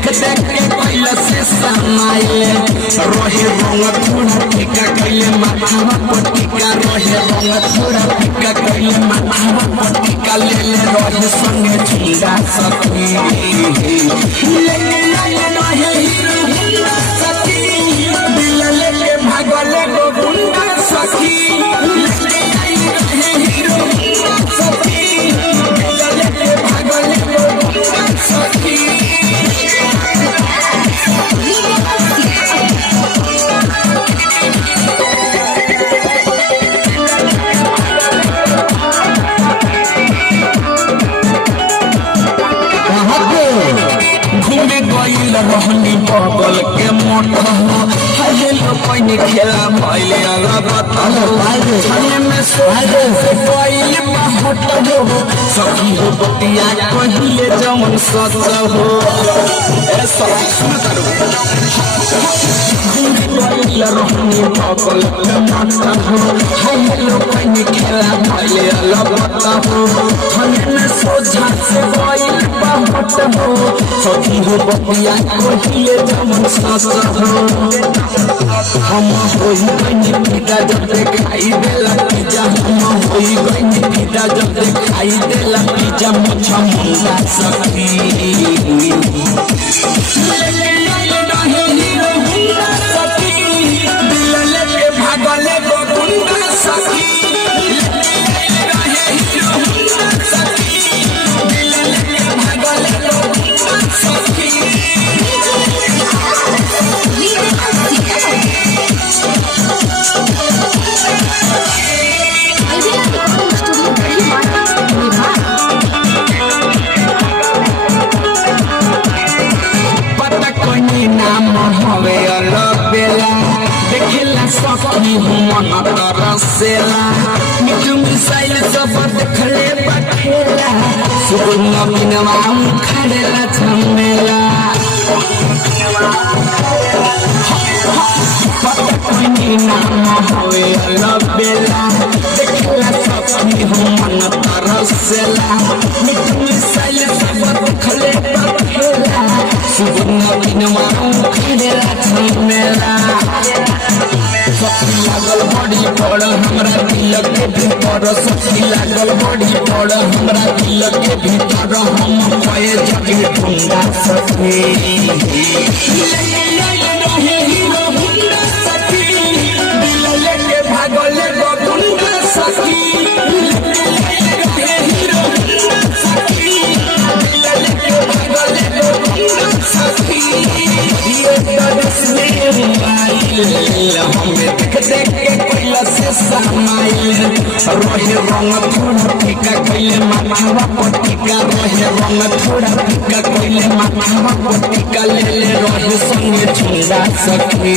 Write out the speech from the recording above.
देख देख के कोइला से समाइले रहे रंग थोड़ा फीका कइले माथावा पटिका रहे रंग थोड़ा फीका कइले माथावा पटिका ले ले रहे संगे झुंडा सखी ले ले रहे हीरो हुंडा सखी दिल लेके भागले गो गुंडा सखी ले रहे हीरो हुंडा सखी दिल लेके भागले गो गुंडा सखी रहनी बगल के मोटा हेलो पैनी खेला भइले अलगत छने में सोहे से पहिले बहुत हो सखी हो बतिया कहिले जमन सच हो ए सखी सुन तारो रहनी बगल के मोटा हेलो पैनी खेला भइले अलगत हो छने में सोझा से पहिले बहुत हो सखी हो बतिया कोहिए जमन सास हो हम होई गनी पिता जब देखाई देला पिजा हम होई गनी पिता जब देखाई देला पिजा मुछा मुंडा सखी ले रहे हीरो हुंडा सखी दिल लेके भागले गो गुंडा सखी ले रहे हीरो हुंडा सखी दिल लेके भागले गो गुंडा सखी सखी मन तरसेला मिठू मिसाइल सब देखले बखेला सुगुन बिनवा खड़ेला झमेला पतनी नाम होए अलबेला देखला सखी मन तरसेला मिठू मिसाइल सब देखले बखेला सुगुन बिनवा खड़ेला झमेला सखी लागल बड़ी पड़ हमरा दिल के भीतर सखी लागल बड़ी पड़ हमरा दिल के भीतर हम कहे जगे ढूंढा सखी रहे हीरो हुंडा सखी दिल लेके भागले गो गुंडा सखी रहे हीरो हुंडा सखी दिल लेके भागले गो गुंडा सखी ये दरस में हमें देख देख के कोइला से समाइले रहे रंग थोड़ा फीका कइले माथावा पटिका रहे रंग थोड़ा फीका कइले माथावा पटिका ले ले रहे संगे झुंडा सखी